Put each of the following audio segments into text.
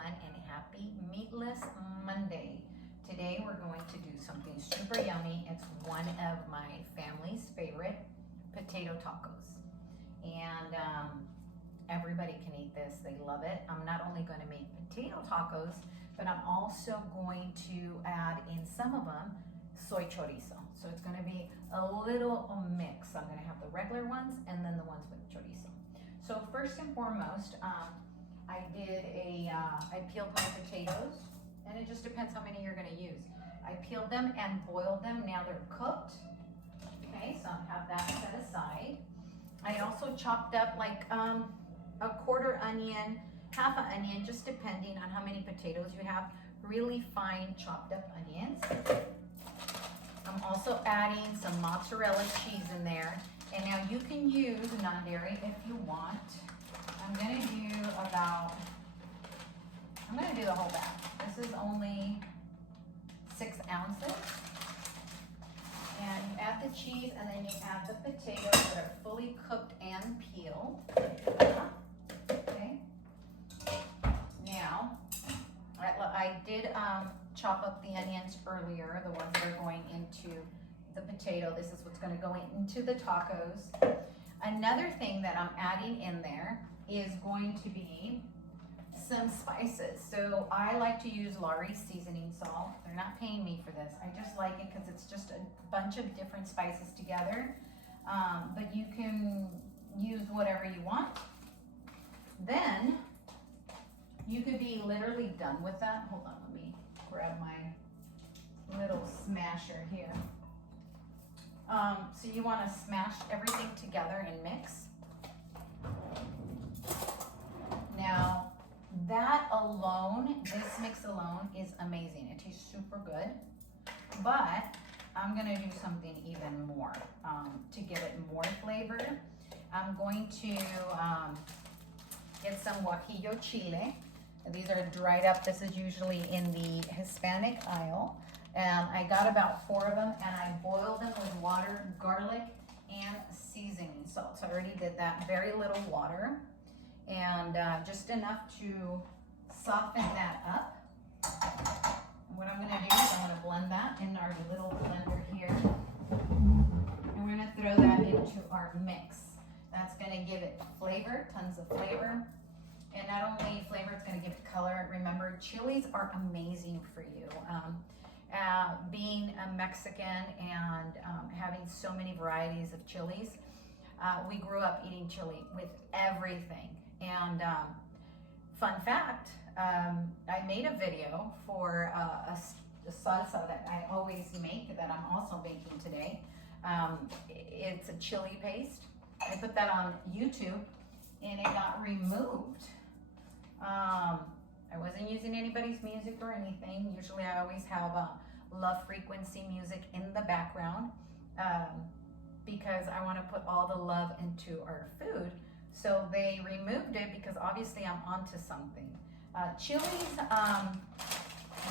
everyone, and happy Meatless Monday. Today we're going to do something super yummy. It's one of my family's favorite potato tacos. And everybody can eat this. They love it. I'm not only going to make potato tacos, but I'm also going to add in some of them soy chorizo. So it's going to be a little mix. I'm going to have the regular ones and then the ones with chorizo. So first and foremost, I peeled my potatoes, and it just depends how many you're going to use. I peeled them and boiled them. Now they're cooked. Okay, so I'll have that set aside. I also chopped up like a quarter onion, half an onion, just depending on how many potatoes you have. Really fine chopped up onions. I'm also adding some mozzarella cheese in there. And now you can use non-dairy if you want. I'm gonna do the whole bag. This is only 6 ounces. And you add the cheese, and then you add the potatoes that are fully cooked and peeled. Okay. Now, I did chop up the onions earlier, the ones that are going into the potato. This is what's going to go into the tacos. Another thing that I'm adding in there is going to be some spices. So I like to use Lawry's seasoning salt. They're not paying me for this. I just like it because it's just a bunch of different spices together. But you can use whatever you want. Then you could be literally done with that. Hold on, let me grab my little smasher here. So you want to smash everything together and mix. Now, that alone, this mix alone is amazing. It tastes super good, but I'm gonna do something even more to give it more flavor. I'm going to get some guajillo chile. These are dried up. This is usually in the Hispanic aisle. And I got about 4 of them, and I boiled them with water, garlic, and seasoning salt. So I already did that. Very little water, and just enough to soften that up. And what I'm going to do is I'm going to blend that in our little blender here, and we're going to throw that into our mix. That's going to give it flavor, tons of flavor. And not only flavor, it's going to give it color. Remember, chilies are amazing for you. Being a Mexican and having so many varieties of chilies, we grew up eating chili with everything. And fun fact, I made a video for a salsa that I always make, that I'm also making today. It's a chili paste. I put that on YouTube, and it got removed. I wasn't using anybody's music or anything. Usually I always have love frequency music in the background because I want to put all the love into our food. So they removed it because obviously I'm onto something. Chilies,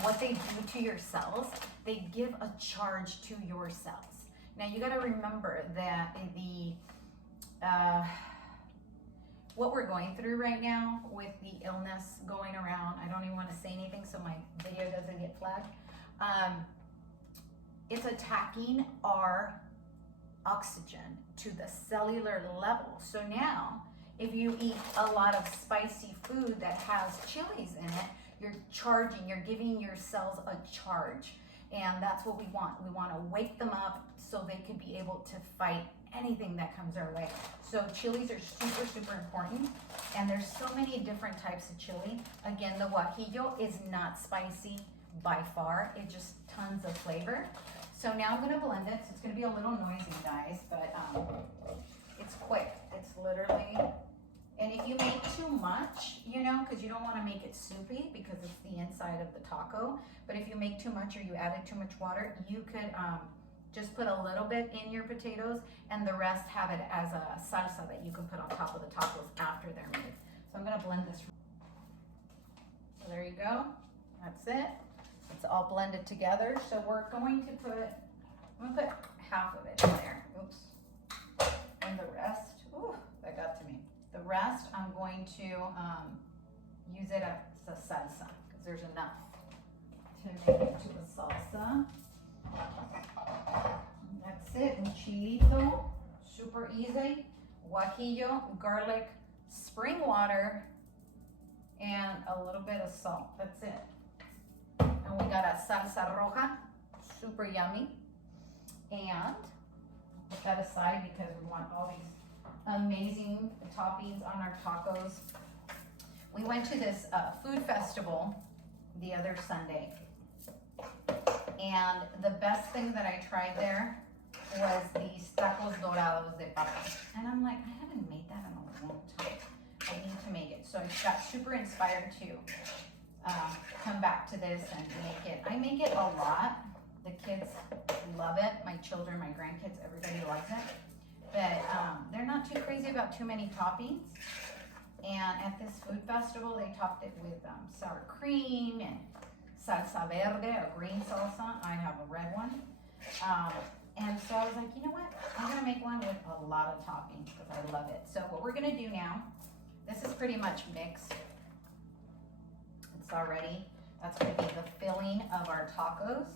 what they do to your cells, they give a charge to your cells. Now you got to remember that what we're going through right now with the illness going around, I don't even want to say anything so my video doesn't get flagged. It's attacking our oxygen to the cellular level. So now, if you eat a lot of spicy food that has chilies in it, you're charging, you're giving your cells a charge. And that's what we want. We want to wake them up so they can be able to fight anything that comes our way. So chilies are super, super important. And there's so many different types of chili. Again, the guajillo is not spicy by far. It's just tons of flavor. So now I'm going to blend it. So it's going to be a little noisy, guys, but it's quick. It's literally, and if you make too much, you know, because you don't want to make it soupy because it's the inside of the taco. But if you make too much or you added too much water, you could just put a little bit in your potatoes and the rest have it as a salsa that you can put on top of the tacos after they're made. So I'm going to blend this. So there you go. That's it. It's all blended together. So we're going to put, I'm going to put half of it in there. Oops. And the rest, ooh, that got to me. The rest I'm going to use it as a salsa because there's enough to make it to a salsa. That's it, un chilito, super easy. Guajillo, garlic, spring water, and a little bit of salt. That's it. And we got a salsa roja, super yummy. And put that aside because we want all these amazing toppings on our tacos. We went to this food festival the other Sunday. And the best thing that I tried there was these tacos dorados de papa. And I'm like, I haven't made that in a long time. I need to make it. So I got super inspired to come back to this and make it. I make it a lot. The kids love it. My children, my grandkids, everybody loves it. But they're not too crazy about too many toppings. And at this food festival, they topped it with sour cream and salsa verde, a green salsa. I have a red one. And so I was like, you know what? I'm gonna make one with a lot of toppings because I love it. So what we're gonna do now, this is pretty much mixed. It's already, that's gonna be the filling of our tacos.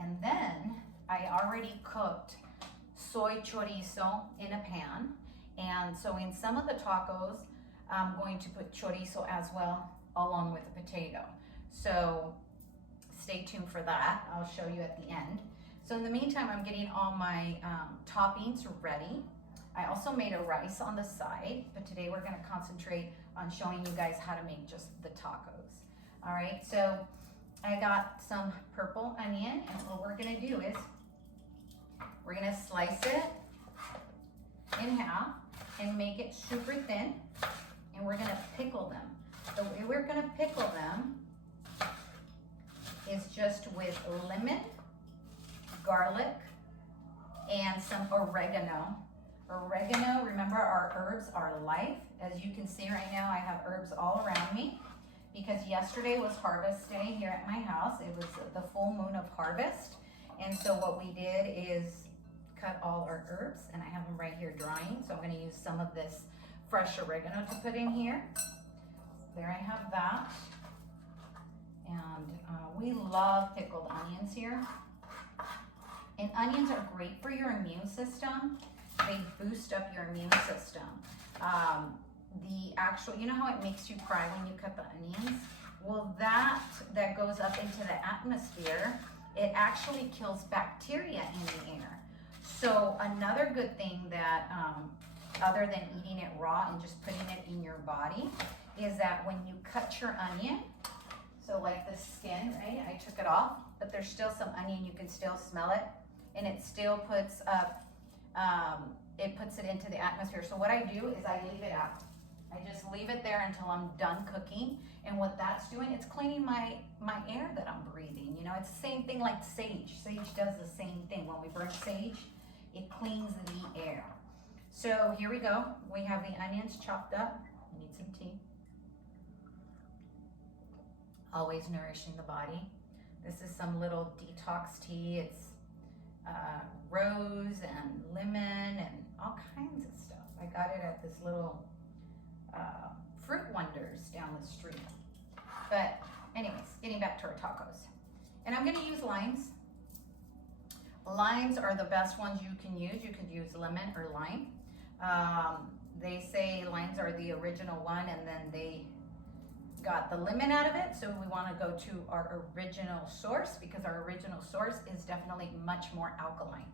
And then I already cooked soy chorizo in a pan. And so in some of the tacos, I'm going to put chorizo as well, along with the potato. So stay tuned for that. I'll show you at the end. So in the meantime, I'm getting all my toppings ready. I also made a rice on the side, but today we're gonna concentrate on showing you guys how to make just the tacos. All right, so I got some purple onion, and what we're gonna do is we're gonna slice it in half and make it super thin, and we're gonna pickle them. The way we're gonna pickle them is just with lemon, garlic, and some oregano. Oregano, remember our herbs are life. As you can see right now, I have herbs all around me because yesterday was harvest day here at my house. It was the full moon of harvest. And so what we did is cut all our herbs, and I have them right here drying. So I'm gonna use some of this fresh oregano to put in here. There I have that. And we love pickled onions here. And onions are great for your immune system. They boost up your immune system. The actual, you know how it makes you cry when you cut the onions? Well, that goes up into the atmosphere, it actually kills bacteria in the air. So another good thing that, other than eating it raw and just putting it in your body, is that when you cut your onion, so like the skin, right? I took it off, but there's still some onion, you can still smell it, and it still puts up, it puts it into the atmosphere. So what I do is I leave it out. I just leave it there until I'm done cooking. And what that's doing, it's cleaning my air that I'm breathing. You know, it's the same thing like sage. Sage does the same thing. When we burn sage, it cleans the air. So here we go. We have the onions chopped up. I need some tea. Always nourishing the body. This is some little detox tea. It's rose and lemon and all kinds of stuff. I got it at this little Fruit Wonders down the street. But anyways, getting back to our tacos. And I'm gonna use limes. Limes are the best ones you can use. You could use lemon or lime. They say limes are the original one, and then they got the lemon out of it. So we wanna go to our original source, because our original source is definitely much more alkaline.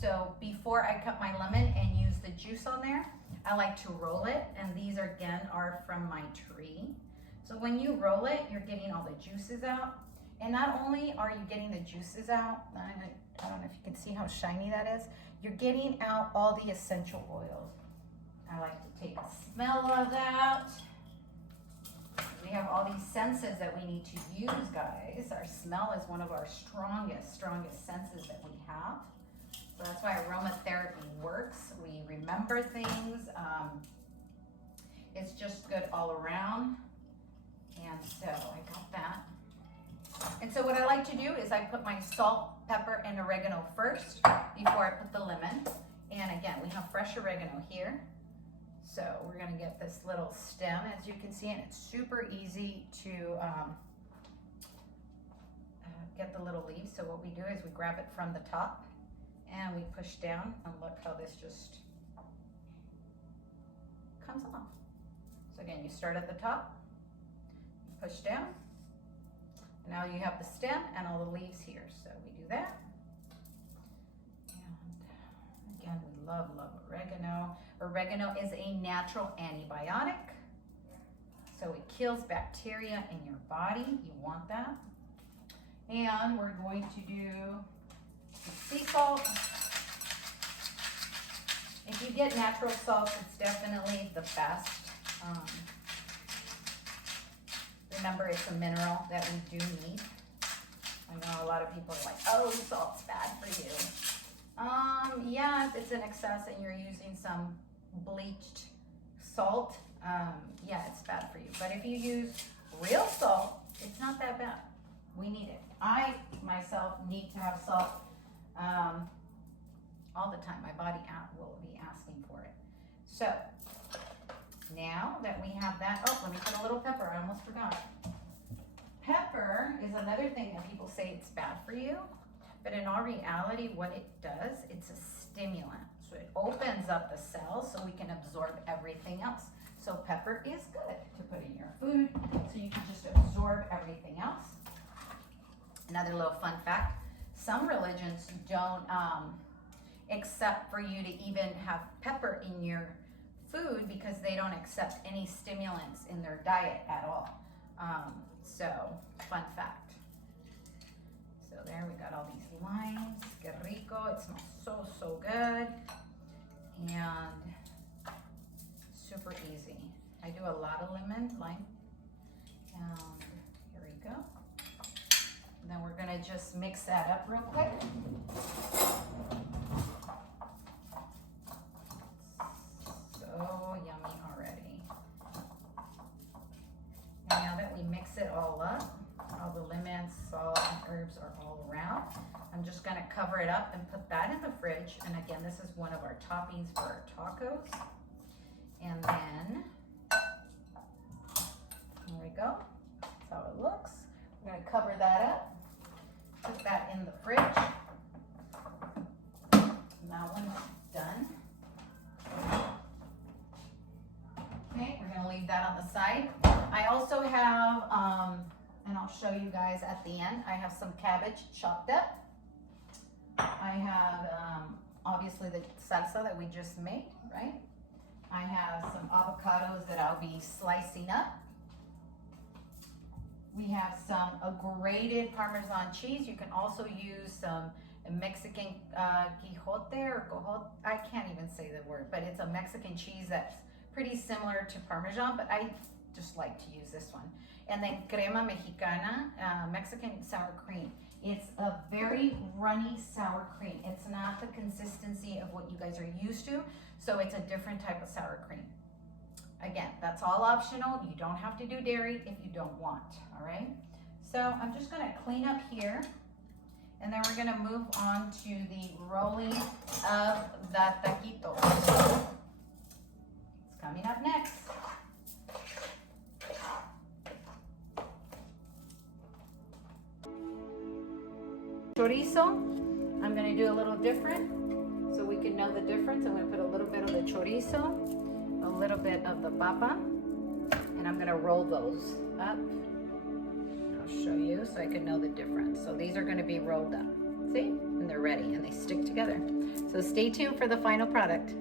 So before I cut my lemon and use the juice on there, I like to roll it, and these are, again, are from my tree. So when you roll it, you're getting all the juices out. And not only are you getting the juices out, I don't know if you can see how shiny that is, you're getting out all the essential oils. I like to take a smell of that. We have all these senses that we need to use, guys. Our smell is one of our strongest senses that we have. So that's why aromatherapy works. We remember things. It's just good all around. And so I got that. And so what I like to do is I put my salt, pepper, and oregano first before I put the lemon. And again, we have fresh oregano here. So we're gonna get this little stem, as you can see, and it's super easy to get the little leaves. So what we do is we grab it from the top and we push down, and look how this just comes off. So again, you start at the top, you push down, and now you have the stem and all the leaves here. So we do that. And again, we love oregano. Oregano is a natural antibiotic, so it kills bacteria in your body. You want that. And we're going to do sea salt. If you get natural salt, it's definitely the best. Remember, it's a mineral that we do need. I know a lot of people are like, oh, salt's bad for you. Yeah, if it's in excess and you're using some bleached salt, yeah, it's bad for you. But if you use real salt, it's not that bad. We need it. I myself need to have salt all the time. My body will be asking for it. So now that we have that, oh, let me put a little pepper. I almost forgot. Pepper is another thing that people say it's bad for you, but in all reality, what it does, it's a stimulant. So it opens up the cells so we can absorb everything else. So pepper is good to put in your food, so you can just absorb everything else. Another little fun fact, some religions don't accept for you to even have pepper in your food because they don't accept any stimulants in their diet at all. So, fun fact. So there, we got all these limes. Que rico. It smells so good. And super easy. I do a lot of lime. And here we go. And then we're gonna just mix that up real quick. So yummy already. And now that we mix it all up, all the lemon, salt, and herbs are all around, I'm just gonna cover it up and put that in the fridge. And again, this is one of our toppings for our tacos. And then, there we go. That's how it looks. We're gonna cover that up, put that in the fridge. Now when it's done, okay, we're gonna leave that on the side. I also have, and I'll show you guys at the end, I have some cabbage chopped up. I have, obviously the salsa that we just made, right? I have some avocados that I'll be slicing up. We have some grated Parmesan cheese. You can also use some Mexican Quijote or Cojote. I can't even say the word, but it's a Mexican cheese that's pretty similar to Parmesan, but I just like to use this one. And then crema mexicana, Mexican sour cream. It's a very runny sour cream. It's not the consistency of what you guys are used to, so it's a different type of sour cream. Again, that's all optional. You don't have to do dairy if you don't want, all right? So I'm just gonna clean up here, and then we're gonna move on to the rolling of the taquitos. It's coming up next. Chorizo, I'm gonna do a little different so we can know the difference. I'm gonna put a little bit of the chorizo, a little bit of the papa, and I'm gonna roll those up. I'll show you so I can know the difference. So these are gonna be rolled up, see? And they're ready and they stick together. So stay tuned for the final product.